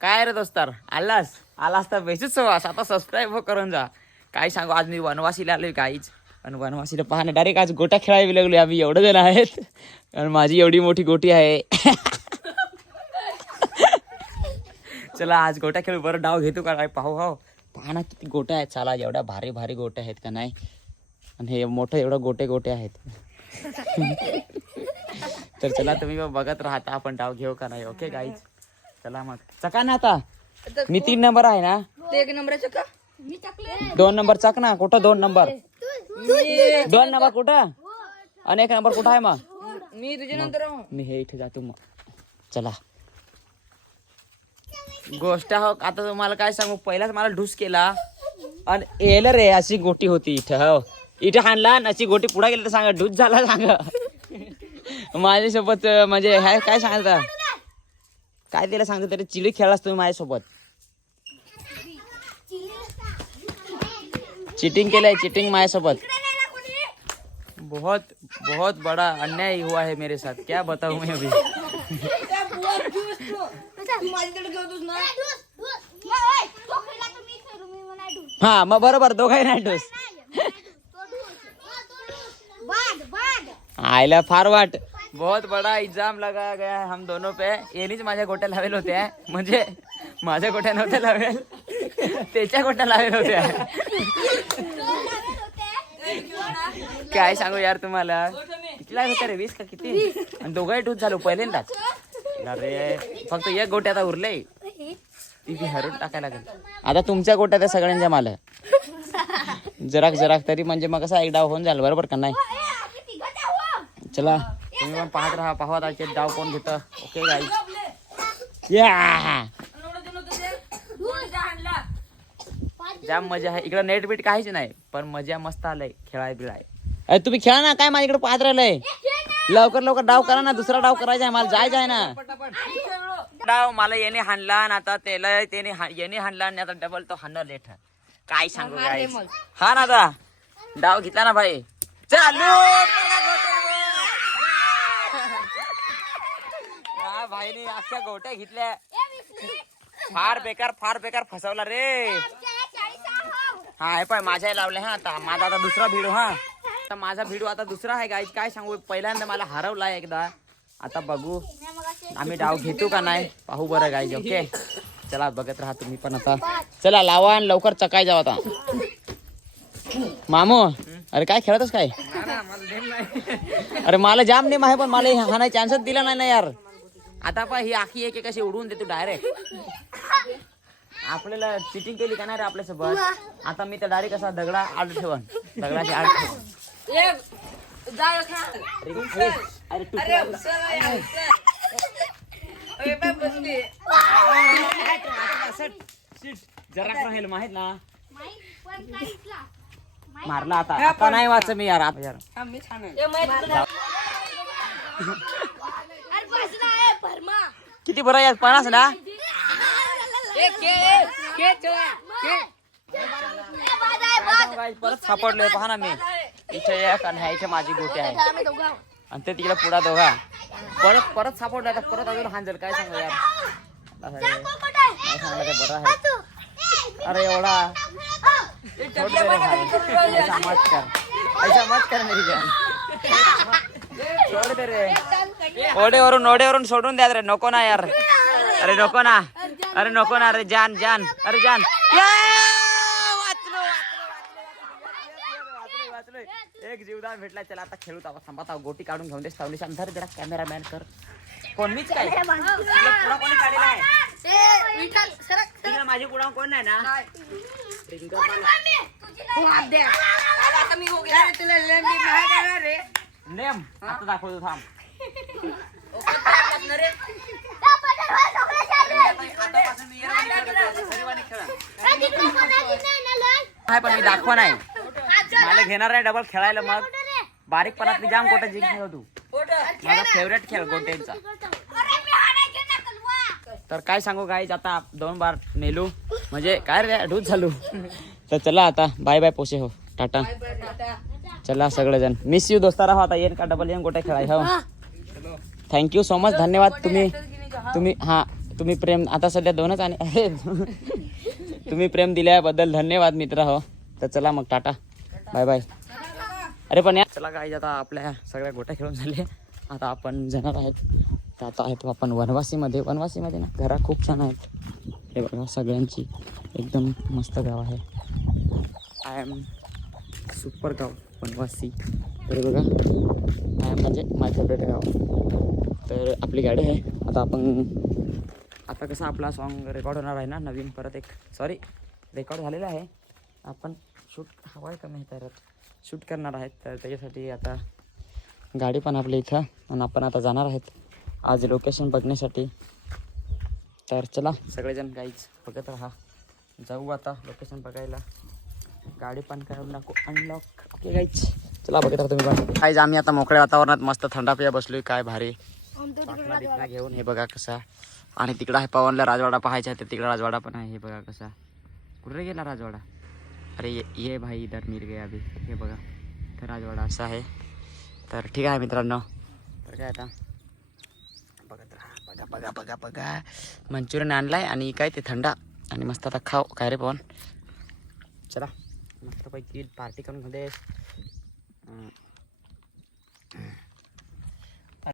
काय रे दोस्तार? आलास? आलास तर बेसूच हो, सवास आता सबस्क्राईब हो करून जा. काय सांगू आज मी वनवासीला आलो काहीच. आणि वनवासीला पाहणं डायरेक्ट आज गोट्या खेळावी लागलो आम्ही एवढं जण आहेत. आणि माझी एवढी मोठी गोटी आहे. चला आज गोट्या खेळू बरं डाव घेतो का काय? पाहू हो. पाहणा किती गोट्या आहेत. चला एवढ्या भारी भारी गोट्या आहेत का नाही? आणि हे मोठं एवढं गोटे गोटे आहेत. तर चला तुम्ही मग बघत राहता आपण डाव घेऊ का नाही ओके गाईज चला मग. चका ना आता. मी तीन नंबर आहे ना? एक नंबरचं का दोन नंबर चक ना. कुठं दोन नंबर? दोन नंबर कुठं? आणि एक नंबर कुठं आहे मग? मी तुझ्या नंतर राहू. मी हे इथे जातो मग. चला. गोष्ट हो आता तुम्हाला काय सांगू? पहिलाच मला ढूस केला. आणि एल रे अशी गोटी होती इथं हो. इथं हाणला आणि अशी गोटी पुढे गेली तर सांगा ढूस झाला सांगा. माझ्यासोबत अं, म्हणजे ह्या काय सांगता? काय तिला सांगतो तरी चिडी खेळलास तुम्ही माझ्यासोबत. चिटिंग केलंय चिटिंग माझ्यासोबत. बहुत बहुत बड़ा अन्याय हुआ है मेरे साथ. क्या बताऊं मैं अभी? हा मग बरोबर दोघाही नाही ढोस आयला फार वाट. बहुत बड़ा इल्जाम लगाया गया है हम दोनों पे। येणीच माझ्या गोट्या लावेल होत्या म्हणजे माझ्या गोट्या नव्हत्या लावेल त्याच्या गोट्या लावेल होत्या. काय सांगू यार तुम्हाला? किती लागत होत्या रे? वीस का किती? आणि दोघंही डूस झालो पहिल्यांदाच. अरे फक्त एक गोट्या आता उरले. ती हरून टाकायला लागेल. आता तुमच्या गोट्या त्या सगळ्यांच्या माल जराक जराक तरी म्हणजे मग कसं एक डाव होऊन जाईल बरोबर का नाही? चला. तुम्ही पण पाहत राहा पाहत आजचे डाव कोण घेतं. ओके गाईज या जाम मजा आहे इकडं नेट बीट काहीच नाही पण मजा मस्त आलंय खेळाय बिळाय. अरे तुम्ही खेळा ना काय माझ्या इकडे पाहत राहिलंय? लवकर लवकर डाव करा ना दुसरा डाव करायचा आहे मला जायचं आहे ना. डाव मला याने हाणला आणि आता त्याला त्याने याने हाणला आणि आता डबल तो हाणणार लेट काय सांगू guys? हा ना आता. डाव घेतला ना भाई. चालू या भाईने अख्ख्या गोट्या घेतल्या. फार बेकार फार बेकार फसवला रे. हा हे पाय माझ्या लावले हा आता माझा आता दुसरा व्हिडिओ हा. आता माझा व्हिडिओ आता दुसरा आहे गाईज काय सांगू पहिल्यांदा मला हरवलाय एकदा. आता बघू आम्ही डाव घेतो का नाही पाहू बरं गाईज ओके चला बघत राहा तुम्ही पण आता. चला लावा आणि लवकर चकाय जाऊ आता. मामू अरे काय खेळतच काय? अरे मला जाम नेम आहे पण मला हा नाही चान्सच दिला नाही ना यार. आता पण ही आखी एक एक अशी उडवून देतो डायरेक्ट आपल्याला चिटिंग केली का नाही रे आपल्यासोबत? आता मी तर डायरेक्ट असा दगडा आड ठेवन. दगडाची आड ठेवन. अरे, जरा राहील माहीत ना? मारला आता. आता नाही वाच मी यार यार. मी छान आहे. किती बरं यार पन्नास ना? ए, के, के, चला, के. परत सापडलोय पहा ना मी. इथे एक आणि ह्या इथे माझी गोटी आहे. आणि ते तिकडे पुढा दोघा. परत परत सापडलं आता परत अजून हांजल काय सांगू यार? अरे, काय सांगलं ते बरं आहे. अरे एवढा. मत कर. ऐसा मत कर मेरी जान छोड़ दे रे ओढेवरून ओढेवरून सोडून द्या रे नको ना यार. अरे नको ना. अरे नको ना अरे जान जान. अरे जान. एक जीवदान भेटला चला आता खेळू आता थांबा गोटी काढून घेऊन दे सावली अंधार जरा कॅमेरामॅन कर. कोण मीच काय? पुढा कोणी काढलेला आहे? माझी पुढा कोण नाही ना? आता मी हो नेम आता दाखवतो थांब. काय मी नाही आहे पण मी दाखवा नाही. मला घेणार आहे डबल खेळायला मग. बारीकपणातली जाम कोटा जिंकली तू. माझा फेवरेट खेळ गोट्यांचा तर काय सांगू गाईज आता दोन बार नेलू म्हणजे काय रे ढूच झालो. तर चला आता बाय बाय पोसे हो. टाटा. चला सगळेजण. मिस यू दोस्तारा हो आता येईन का? डबल येईन गोट्या खेळाय हो. थँक्यू सो मच धन्यवाद. तुम्ही तुम्ही हा. तुम्ही प्रेम आता सध्या दोनच आणि अरे तुम्ही प्रेम दिल्याबद्दल धन्यवाद मित्र हो. तर चला मग टाटा. बाय बाय अरे पण या चला काय आता आपल्या सगळ्या गोट्या खेळून झाले आता आपण जाणार आहेत. तर आता आहेत आपण वनवासीमध्ये. वनवासीमध्ये ना घरा खूप छान आहेत. हे बघा सगळ्यांची एकदम मस्त गाव आहे. आय एम सुपर गाव वनवासी. तर बघा आय एम म्हणजे माझं फेवरेट गाव. तर आपली गाडी आहे. आता आपण आता कसं आपला सॉन्ग रेकॉर्ड होणार आहे ना नवीन परत एक सॉरी रेकॉर्ड झालेला आहे. आपण शूट हवाय आहे कमी तर शूट करणार आहेत. तर त्याच्यासाठी आता गाडी पण आपल्या इथं आणि आपण आता जाणार आहेत. आज लोकेशन बघण्यासाठी. तर चला सगळेजण गाईच बघत राहा. जाऊ आता लोकेशन बघायला. गाडी पण करून नको अनलॉक ओके गाईच चला बघत राहा तुम्ही पण. काहीच आम्ही आता मोकळ्या वातावरणात मस्त थंडापिया बसलोय. काय भारी. घेऊन. हे बघा कसा. आणि तिकडं आहे पवनला राजवाडा पाहायचा तर तिकडं राजवाडा पण आहे. हे बघा कसा. कुठे गेला राजवाडा? अरे ये ये भाई इधर मिल गया अभी. हे बघा. तर राजवाडा असा आहे. तर ठीक आहे मित्रांनो. तर काय आता? बघत राहा. बघा बघा बघा बघा. मंचुरियन आणलाय आणि काय ते थंडा. आणि मस्त आता खाऊ. काय रे पवन? चला. मस्तपैकी पार्टी करून मध्ये